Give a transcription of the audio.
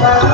Bye.